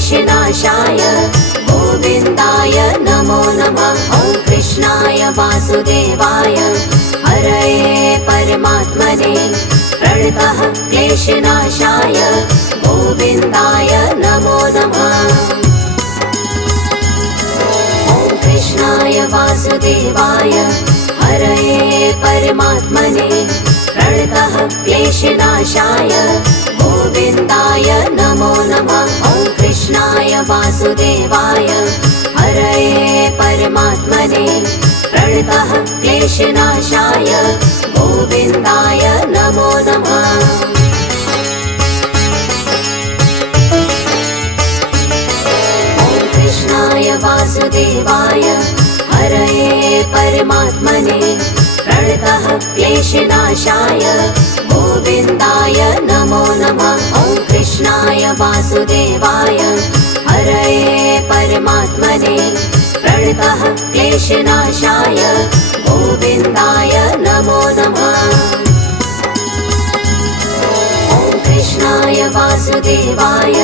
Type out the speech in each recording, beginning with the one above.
क्लेशनाशाय गोविन्दाय नमो नमः। ॐ कृष्णाय वासुदेवाय हरये परमात्मने प्रणतः क्लेशनाशाय गोविन्दाय नमो नमः। ॐ कृष्णाय वासुदेवाय हरये परमात्मने प्रणतः क्लेशनाशाय गोविन्दाय नमो नमः। ॐ कृष्णाय वासुदेवाय हरये परमात्मने प्रणतः क्लेशनाशाय गोविन्दाय नमो नमः। ॐ कृष्णाय वासुदेवाय हरये परमात्मने प्रणतः क्लेशनाशाय गोविन्दाय नमो नमः। ॐ कृष्णाय वासुदेवाय हरये परमात्मने प्रणतः क्लेशनाशाय गोविन्दाय नमो नमः। ॐ कृष्णाय वासुदेवाय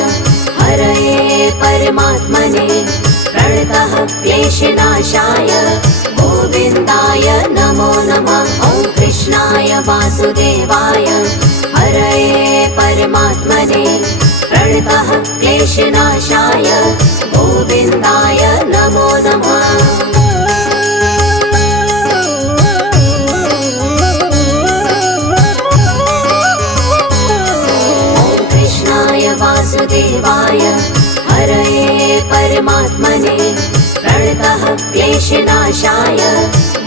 हरये परमात्मने प्रणतः क्लेशनाशाय गोविन्दाय नमो नमः। ॐ कृष्णाय वासुदेवाय हरये परमात्मने प्रणतः क्लेशनाशाय गोविन्दाय नमो नमः। ॐ कृष्णाय वासुदेवाय हरये परमात्मने प्रणतः क्लेशनाशाय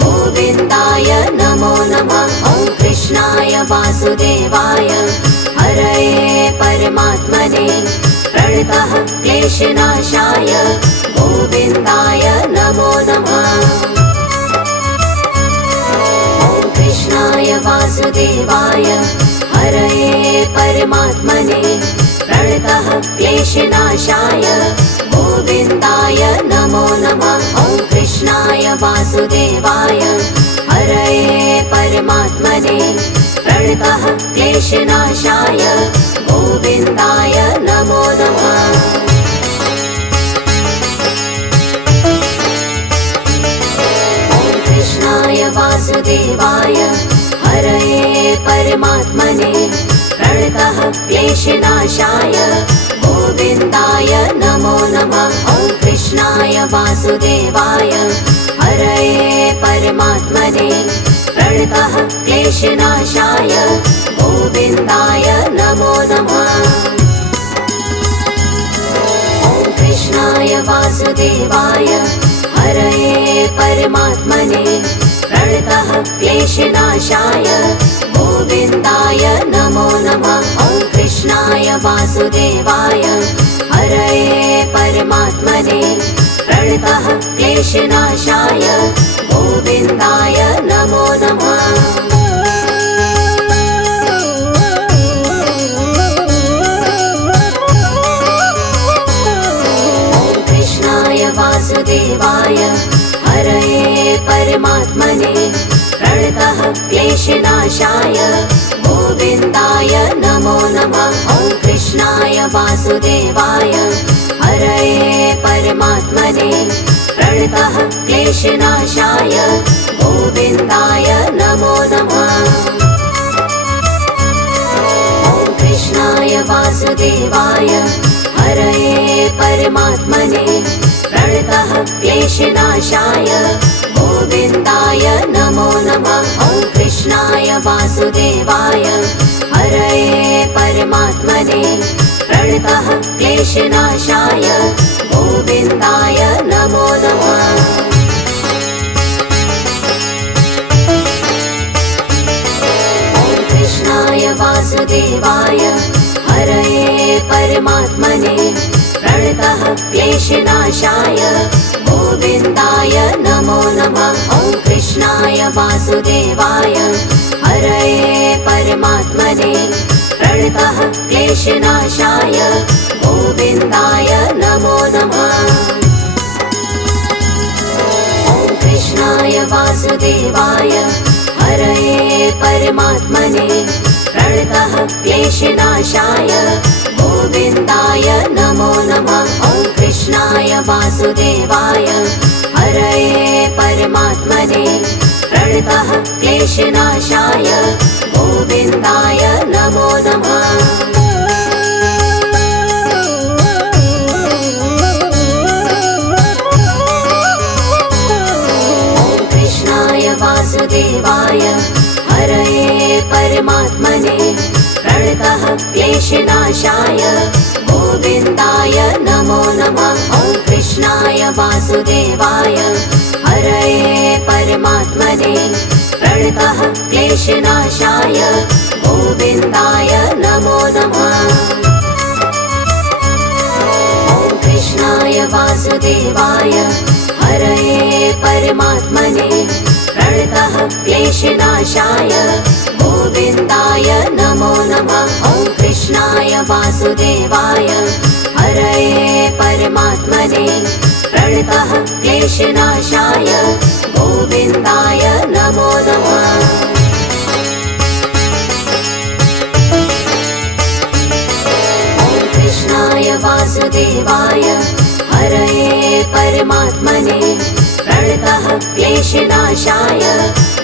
गोविन्दाय नमो नमः। ॐ कृष्णाय वासुदेवाय हरये परमात्मने प्रणतः क्लेशनाशाय गोविन्दाय नमो नमः। ॐ कृष्णाय वासुदेवाय हरये परमात्मने प्रणतः क्लेशनाशाय गोविन्दाय नमो नमः। ॐ कृष्णाय वासुदेवाय हरये परमात्मने प्रणतः क्लेशनाशाय गोविन्दाय नमो नमः। ॐ कृष्णाय वासुदेवाय हरये परमात्मने प्रणतः क्लेशनाशाय गोविन्दाय नमो नमः। ॐ कृष्णाय वासुदेवाय हरये परमात्मने प्रणतः क्लेशनाशाय गोविन्दाय नमो नमः। ॐ कृष्णाय वासुदेवाय हरये परमात्मने प्रणतः क्लेशनाशाय गोविन्दाय नमो नमः। ॐ कृष्णाय वासुदेवाय हरये परमात्मने प्रणतः क्लेशनाशाय गोविन्दाय नमो नमः। ॐ कृष्णाय वासुदेवाय हरये परमात्मने प्रणतः क्लेशनाशाय गोविन्दाय नमो नमः। ॐ कृष्णाय वासुदेवाय हरये परमात्मने प्रणतः क्लेशनाशाय गोविन्दाय नमो नमः। ॐ कृष्णाय वासुदेवाय हरये परमात्मने प्रणतः क्लेशनाशाय गोविन्दाय नमो नमः। ॐ कृष्णाय वासुदेवाय हरये परमात्मने प्रणतः क्लेशनाशाय गोविन्दाय नमो नमः। ॐ कृष्णाय वासुदेवाय हरये परमात्मने प्रणतः क्लेशनाशाय गोविन्दाय नमो नमः। ॐ कृष्णाय वासुदेवाय हरये परमात्मने प्रणतः क्लेशनाशाय गोविन्दाय नमो नमः। ॐ कृष्णाय वासुदेवाय हरये परमात्मने प्रणतः क्लेशनाशाय गोविन्दाय नमो नमः। वासुदेवाय हरये परमात्मने प्रणतः क्लेशनाशाय गोविन्दाय नमो नमः। वासुदेवाय हरये परमात्मने प्रणतः क्लेशनाशाय गोविन्दाय नमो नमः। ॐ कृष्णाय वासुदेवाय हरये परमात्मने प्रणतः क्लेशनाशाय गोविन्दाय नमो नमः। ॐ कृष्णाय वासुदेवाय हरये परमात्मने प्रणतः क्लेशनाशाय गोविन्दाय नमो नमः। ॐ कृष्णाय वासुदेवाय हरये परमात्मने प्रणतः क्लेशनाशाय गोविन्दाय नमो नमः। ॐ कृष्णाय वासुदेवाय हरये परमात्मने प्रणतः क्लेशनाशाय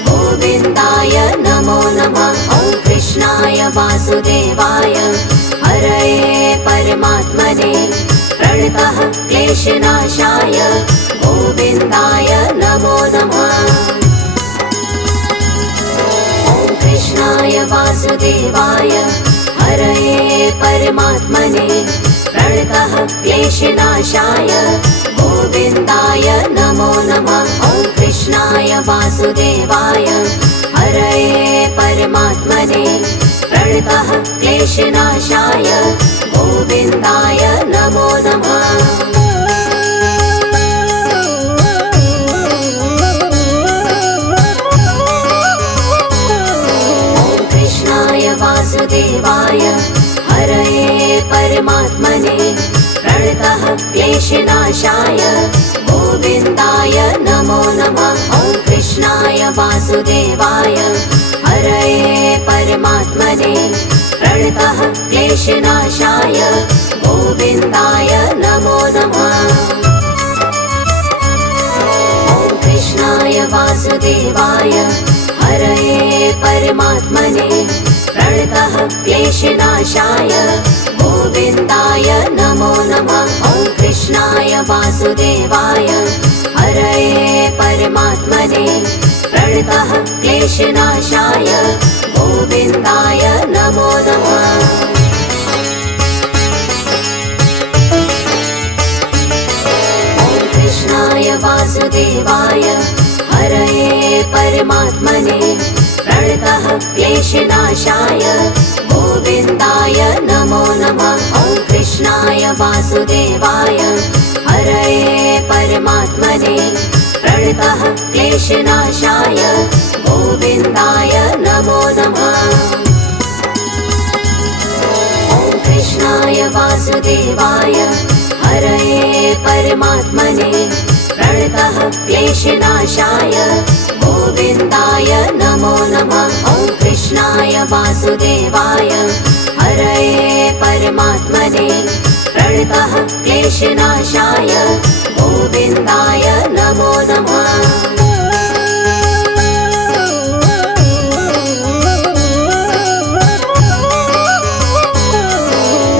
गोविन्दाय नमो नमः। ॐ कृष्णाय वासुदेवाय हरये परमात्मने प्रणतः क्लेशनाशाय गोविन्दाय नमो नमः। ॐ कृष्णाय वासुदेवाय हरये परमात्मने प्रणतः क्लेशनाशाय गोविन्दाय नमो नमः। ॐ कृष्णाय वासुदेवाय हरये परमात्मने प्रणतः क्लेशनाशाय गोविन्दाय नमो नमः। ॐ कृष्णाय वासुदेवाय हरये परमात्मने प्रणतः क्लेशनाशाय गोविन्दाय नमो नमः। ॐ कृष्णाय वासुदेवाय हरये परमात्मने प्रणतः क्लेशनाशाय गोविन्दाय नमो नमः। ॐ कृष्णाय वासुदेवाय हरये परमात्मने प्रणतः क्लेशनाशाय गोविन्दाय नमो नमः। ॐ कृष्णाय वासुदेवाय हरये परमात्मने प्रणतः क्लेशनाशाय गोविन्दाय नमो नमः। ॐ कृष्णाय वासुदेवाय हरये परमात्मने प्रणतः क्लेशनाशाय गोविन्दाय नमो नमः। ॐ कृष्णाय वासुदेवाय हरये परमात्मने प्रणतः क्लेशनाशाय गोविन्दाय नमो नमः। ॐ कृष्णाय वासुदेवाय हरये परमात्मने प्रणतः क्लेशनाशाय गोविन्दाय नमो नमः। ॐ कृष्णाय वासुदेवाय हरये परमात्मने प्रणतः क्लेशनाशाय गोविन्दाय नमो नमः।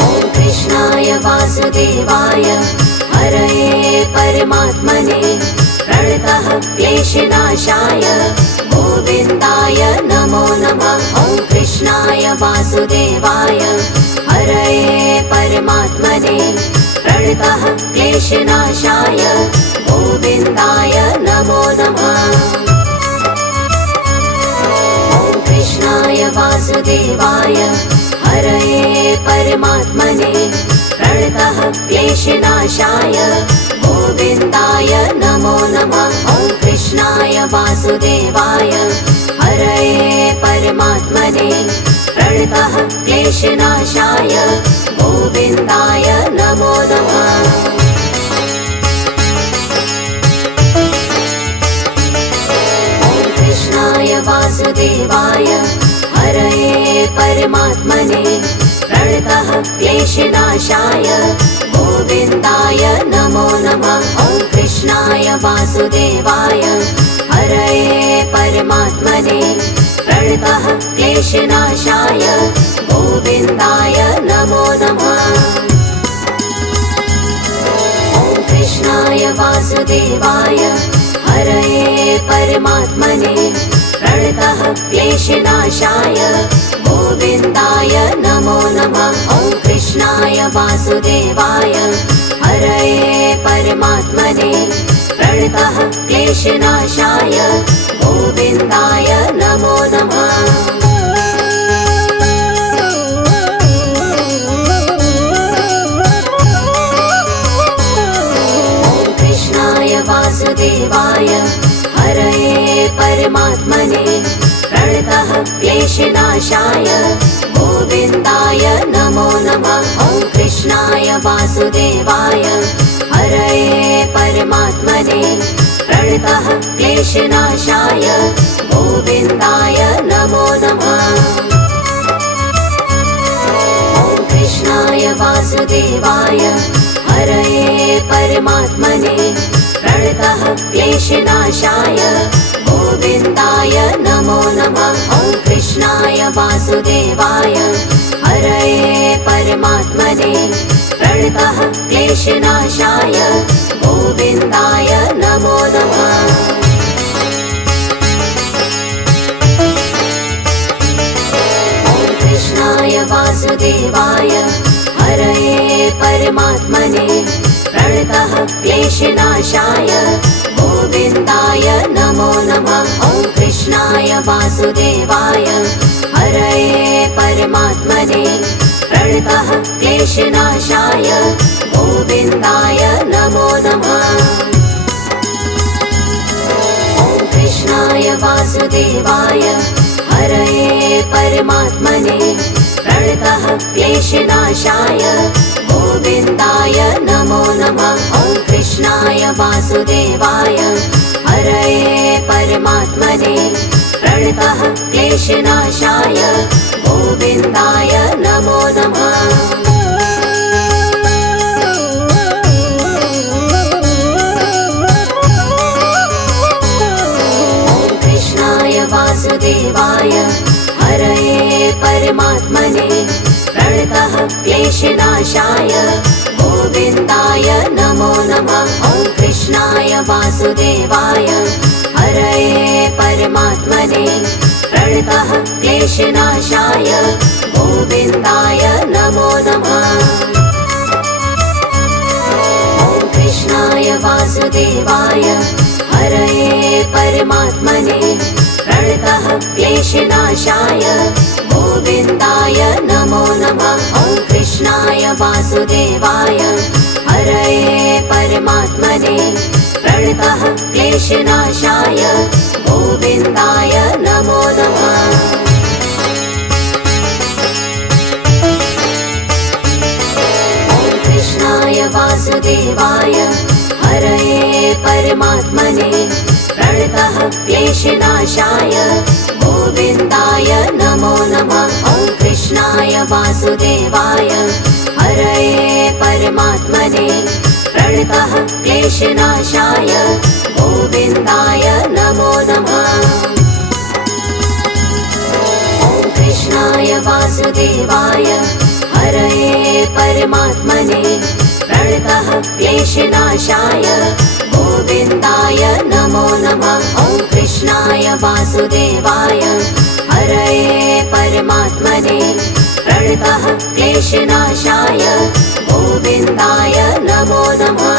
ॐ कृष्णाय वासुदेवाय हरये परमात्मने प्रणतः क्लेशनाशाय गोविन्दाय नमो नमः। ॐ कृष्णाय वासुदेवाय हरये परमात्मने प्रणतः क्लेशनाशाय गोविन्दाय नमो नमः। ॐ कृष्णाय वासुदेवाय हरये परमात्मने प्रणतः क्लेशनाशाय गोविन्दाय नमो नमः। ॐ कृष्णाय वासुदेवाय हरये परमात्मने प्रणतः क्लेशनाशाय गोविन्दाय नमो नमः। ॐ कृष्णाय वासुदेवाय हरये परमात्मने प्रणतः क्लेशनाशाय गोविन्दाय नमो नमः। वासुदेवाय हरये परमात्मने प्रणतः क्लेशनाशाय गोविन्दाय नमो नमः। ॐ कृष्णाय वासुदेवाय हरये परमात्मने प्रणतः क्लेशनाशाय गोविन्दाय नमो नमः। ॐ कृष्णाय वासुदेवाय हरये परमात्मने प्रणतः क्लेशनाशाय गोविन्दाय नमो नमः। ॐ कृष्णाय वासुदेवाय हरये परमात्मने प्रणतः क्लेशनाशाय गोविन्दाय नमो नमः। ॐ कृष्णाय वासुदेवाय हरये परमात्मने प्रणतः क्लेशनाशाय गोविन्दाय नमो नमः। ॐ कृष्णाय वासुदेवाय हरये परमात्मने प्रणतः क्लेशनाशाय गोविन्दाय नमो नमः। ॐ कृष्णाय वासुदेवाय हरये परमात्मने प्रणतः क्लेशनाशाय गोविन्दाय नमो नमः। ॐ कृष्णाय वासुदेवाय हरये परमात्मने प्रणतः क्लेशनाशाय गोविन्दाय नमो नमः। ॐ कृष्णाय वासुदेवाय हरये परमात्मने प्रणतः क्लेशनाशाय गोविन्दाय नमो नमः। ॐ कृष्णाय वासुदेवाय हरये परमात्मने प्रणतः क्लेशनाशाय गोविन्दाय नमो नमः। ॐ कृष्णाय वासुदेवाय हरये परमात्मने प्रणतः क्लेशनाशाय गोविन्दाय नमो नमः। ॐ कृष्णाय वासुदेवाय हरये परमात्मने प्रणतः क्लेशनाशाय गोविन्दाय नमो नमः। ॐ कृष्णाय वासुदेवाय हरये परमात्मने प्रणतः क्लेशनाशाय गोविन्दाय नमो नमः। ॐ कृष्णाय वासुदेवाय हरये परमात्मने प्रणतः क्लेशनाशाय गोविन्दाय नमो नमः। ॐ कृष्णाय वासुदेवाय हरये परमात्मने प्रणतः क्लेशनाशाय गोविन्दाय नमो नमः। ॐ कृष्णाय वासुदेवाय हरये परमात्मने प्रणतः क्लेशनाशाय गोविन्दाय नमो नमः। ॐ कृष्णाय वासुदेवाय हरये परमात्मने प्रणतः क्लेशनाशाय गोविन्दाय नमो नमः। ॐ कृष्णाय वासुदेवाय हरये परमात्मने प्रणतः क्लेशनाशाय गोविन्दाय नमो नमः। ॐ कृष्णाय वासुदेवाय हरये परमात्मने प्रणतः क्लेशनाशाय गोविन्दाय नमो नमः।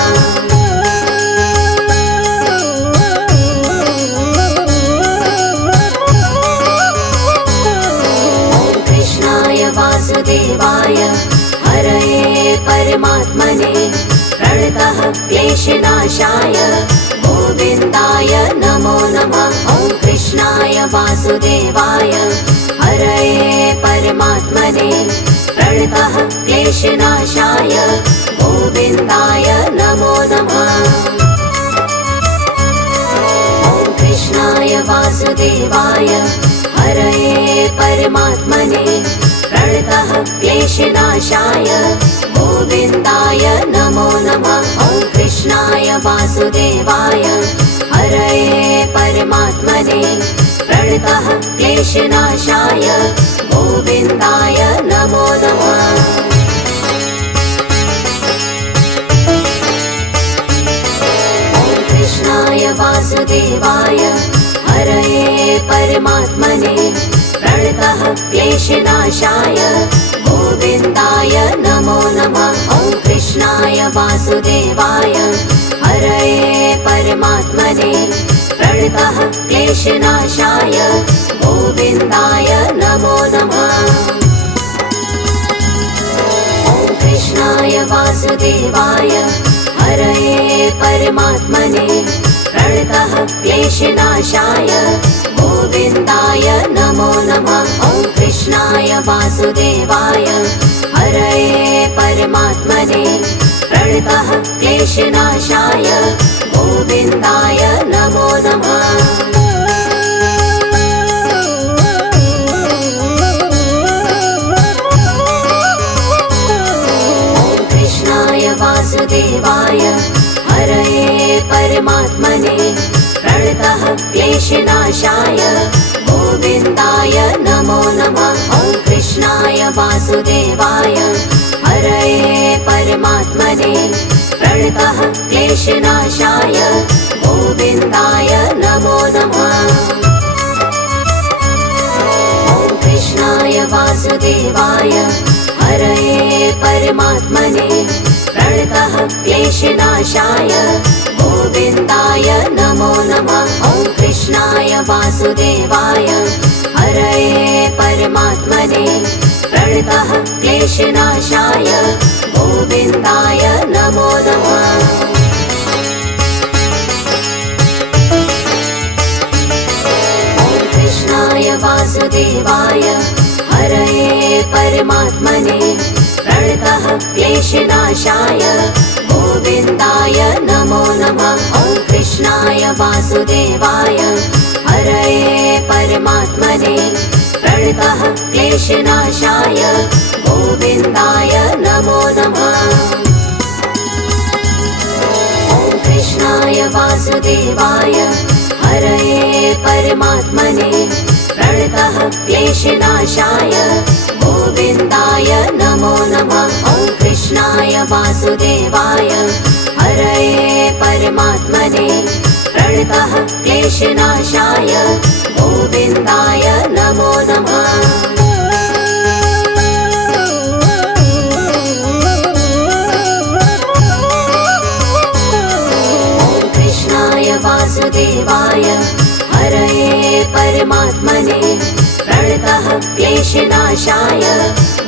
ॐ कृष्णाय वासुदेवाय हरये परमात्मने प्रणतः क्लेशनाशाय गोविन्दाय नमो नमः। ॐ कृष्णाय वासुदेवाय हरये परमात्मने प्रणतः क्लेशनाशाय गोविन्दाय नमो नमः। ॐ कृष्णाय वासुदेवाय हरये परमात्मने प्रणतः क्लेशनाशाय गोविन्दाय नमो नमः। ॐ कृष्णाय कृष्णाय वासुदेवाय हरये परमात्मने प्रणतः क्लेशनाशाय गोविन्दाय नमो नमः। कृष्णाय वासुदेवाय हरये परमात्मने प्रणतः क्लेशनाशाय गोविन्दाय नमो नमः। ॐ कृष्णाय वासुदेवाय हरये परमात्मने प्रणतः क्लेशनाशाय गोविन्दाय नमो नमः। ॐ कृष्णाय वासुदेवाय हरये परमात्मने प्रणतः क्लेशनाशाय गोविन्दाय नमो नमः। ॐ कृष्णाय वासुदेवाय हरये परमात्मने प्रणतः क्लेशनाशाय गोविन्दाय नमो नमः। वासुदेवाय हरये परमात्मने प्रणतः क्लेशनाशाय गोविन्दाय नमो नमः। ॐ कृष्णाय वासुदेवाय हरये परमात्मने प्रणतः क्लेशनाशाय गोविन्दाय नमो नमः। ॐ कृष्णाय वासुदेवाय हरये परमात्मने प्रणतः क्लेशनाशाय गोविन्दाय नमो नमः। ॐ कृष्णाय वासुदेवाय हरये परमात्मने प्रणतः क्लेशनाशाय गोविन्दाय नमो नमः। ॐ कृष्णाय वासुदेवाय हरये परमात्मने प्रणतः क्लेशनाशाय गोविन्दाय नमो नमः। ॐ कृष्णाय वासुदेवाय हरये परमात्मने प्रणतः क्लेशनाशाय गोविन्दाय नमो नमः। ॐ कृष्णाय वासुदेवाय हरये परमात्मने प्रणतः क्लेशनाशाय गोविन्दाय नमो नमः। ॐ कृष्णाय वासुदेवाय हरये परमात्मने प्रणतः क्लेशनाशाय गोविन्दाय नमो नमः। ॐ कृष्णाय वासुदेवाय हरये परमात्मने प्रणतः क्लेशनाशाय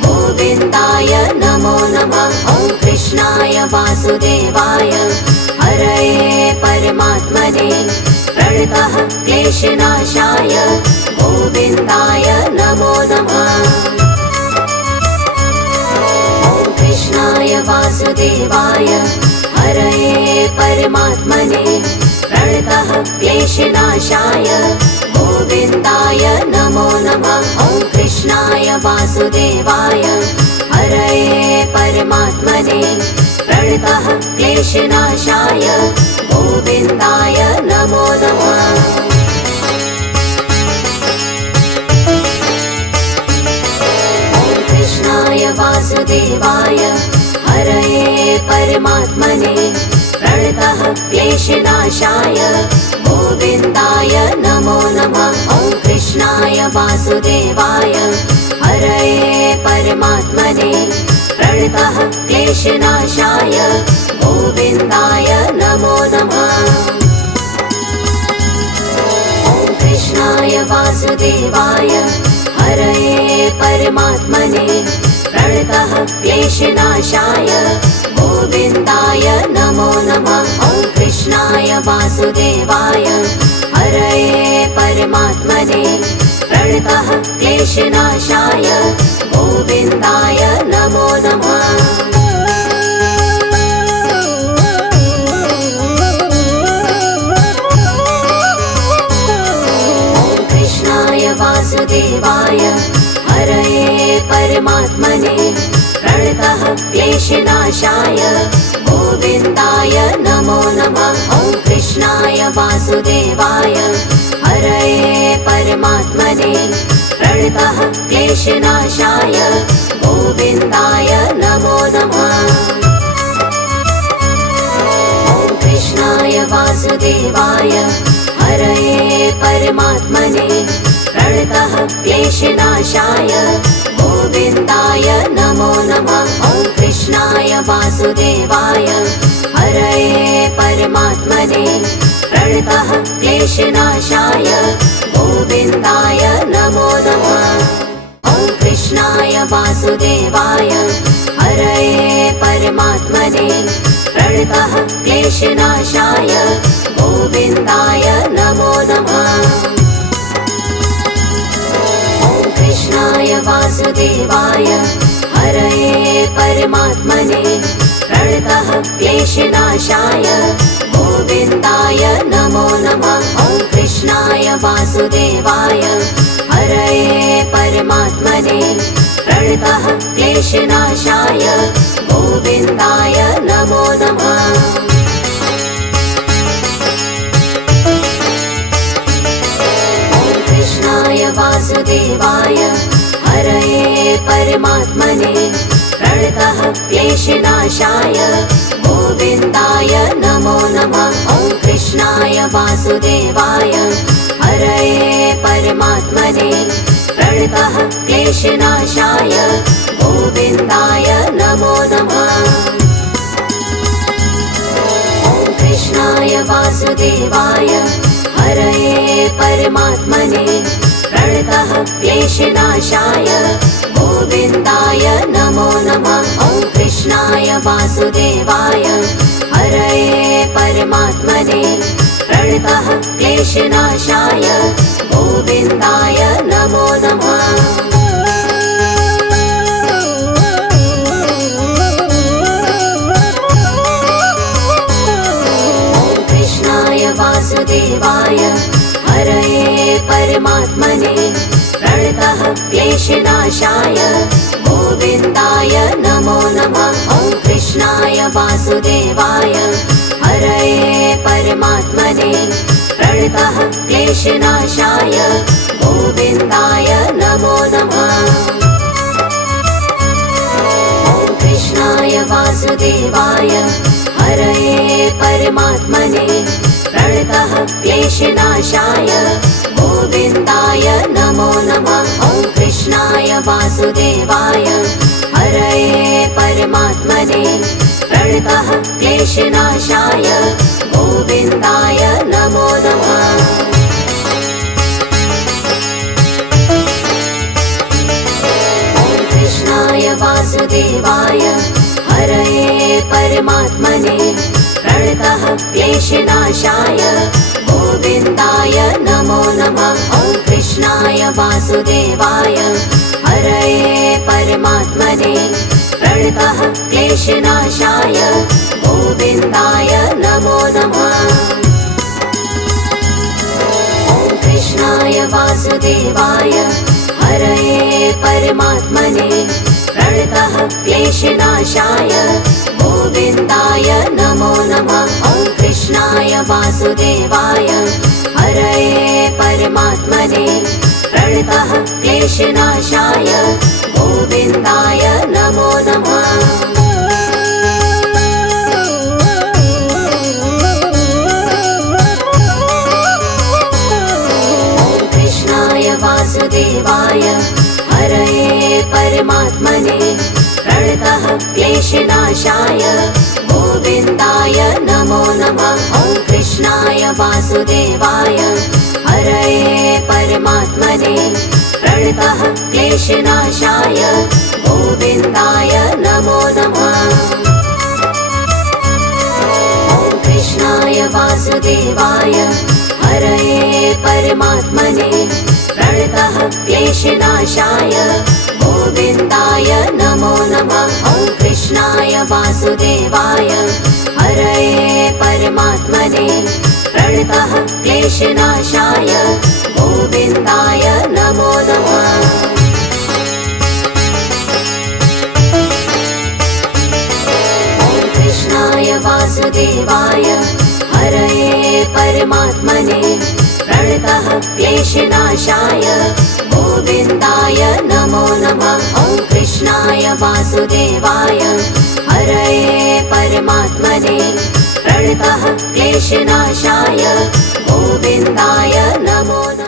गोविन्दाय नमो नमः। ॐ कृष्णाय वासुदेवाय हरये परमात्मने प्रणतः क्लेशनाशाय गोविन्दाय नमो नमः। ॐ कृष्णाय वासुदेवाय हरये परमात्मने प्रणतः क्लेशनाशाय गोविन्दाय नमो नमः। ॐ कृष्णाय वासुदेवाय हरये परमात्मने प्रणतः क्लेशनाशाय गोविन्दाय नमो नमः। ॐ कृष्णाय वासुदेवाय हरये परमात्मने प्रणतः क्लेशनाशाय गोविन्दाय नमो नमः। ॐ कृष्णाय वासुदेवाय हरये परमात्मने प्रणतः क्लेशनाशाय गोविन्दाय नमो नमः। ॐ कृष्णाय वासुदेवाय हरये परमात्मने प्रणतः क्लेशनाशाय गोविन्दाय नमो नमः। ॐ कृष्णाय वासुदेवाय हरये परमात्मने प्रणतः क्लेशनाशाय गोविन्दाय नमो नमः। ॐ कृष्णाय वासुदेवाय हरये परमात्मने प्रणतः क्लेशनाशाय गोविन्दाय नमो वासुदेवाय हरये परमात्मने प्रणतः क्लेशनाशाय गोविन्दाय नमो नमः। ॐ कृष्णाय वासुदेवाय हरये परमात्मने प्रणतः क्लेशनाशाय गोविन्दाय नमो नमः। ॐ कृष्णाय वासुदेवाय हरये परमात्मने प्रणतः क्लेशनाशाय गोविन्दाय नमो नमः। ॐ कृष्णाय वासुदेवाय हरये परमात्मने प्रणतः क्लेशनाशाय गोविन्दाय नमो नमः। ॐ कृष्णाय वासुदेवाय हरये परमात्मने प्रणतः क्लेशनाशाय गोविन्दाय नमो नमः। ॐ कृष्णाय वासुदेवाय हरये परमात्मने प्रणतः क्लेशनाशाय गोविन्दाय नमो नमः। ॐ कृष्णाय वासुदेवाय हरये परमात्मने प्रणतः क्लेशनाशाय गोविन्दाय नमो नमः। ॐ कृष्णाय वासुदेवाय हरये परमात्मने प्रणतः क्लेशनाशाय गोविन्दाय नमो नमः। ॐ कृष्णाय वासुदेवाय हरये परमात्मने प्रणतः क्लेशनाशाय गोविन्दाय नमो नमः। ॐ कृष्णाय वासुदेवाय हरये परमात्मने प्रणतः क्लेशनाशाय गोविन्दाय नमो नमः। ॐ कृष्णाय वासुदेवाय हरये परमात्मने प्रणतः क्लेशनाशाय गोविन्दाय नमो नमः। ॐ कृष्णाय वासुदेवाय हरये परमात्मने प्रणतः क्लेशनाशाय गोविन्दाय नमो नमः। ॐ कृष्णाय वासुदेवाय हरये परमात्मने प्रणतः क्लेशनाशाय गोविन्दाय नमो नमः। ॐ कृष्णाय वासुदेवाय हरये परमात्मने प्रणतः क्लेशनाशाय गोविन्दाय नमो नमः। ॐ कृष्णाय वासुदेवाय हरये परमात्मने प्रणतः क्लेशनाशाय गोविन्दाय नमो नमः। ॐ कृष्णाय वासुदेवाय हरये परमात्मने प्रणतः क्लेशनाशाय गोविन्दाय नमो नमः। ॐ कृष्णाय वासुदेवाय हरये परमात्मने प्रणतः क्लेशनाशाय गोविन्दाय नमो नमः। ॐ कृष्णाय वासुदेवाय हरये परमात्मने प्रणतः क्लेशनाशाय गोविन्दाय नमो नमः। ॐ कृष्णाय वासुदेवाय हरये परमात्मने प्रणतः क्लेशनाशाय गोविन्दाय नमो नमः। ॐ कृष्णाय वासुदेवाय हरये परमात्मने प्रणतः क्लेशनाशाय गोविन्दाय नमो नमः। ॐ कृष्णाय वासुदेवाय हरये परमात्मने प्रणतः क्लेशनाशाय गोविन्दाय नमो नमः। ॐ कृष्णाय वासुदेवाय हरये परमात्मने प्रणतः क्लेशनाशाय गोविन्दाय नमो नमः। ॐ कृष्णाय वासुदेवाय हरये परमात्मने प्रणतः क्लेशनाशाय गोविन्दाय नमो नमः। ॐ कृष्णाय वासुदेवाय हरये परमात्मने प्रणतः क्लेशनाशाय गोविन्दाय नमो नमः।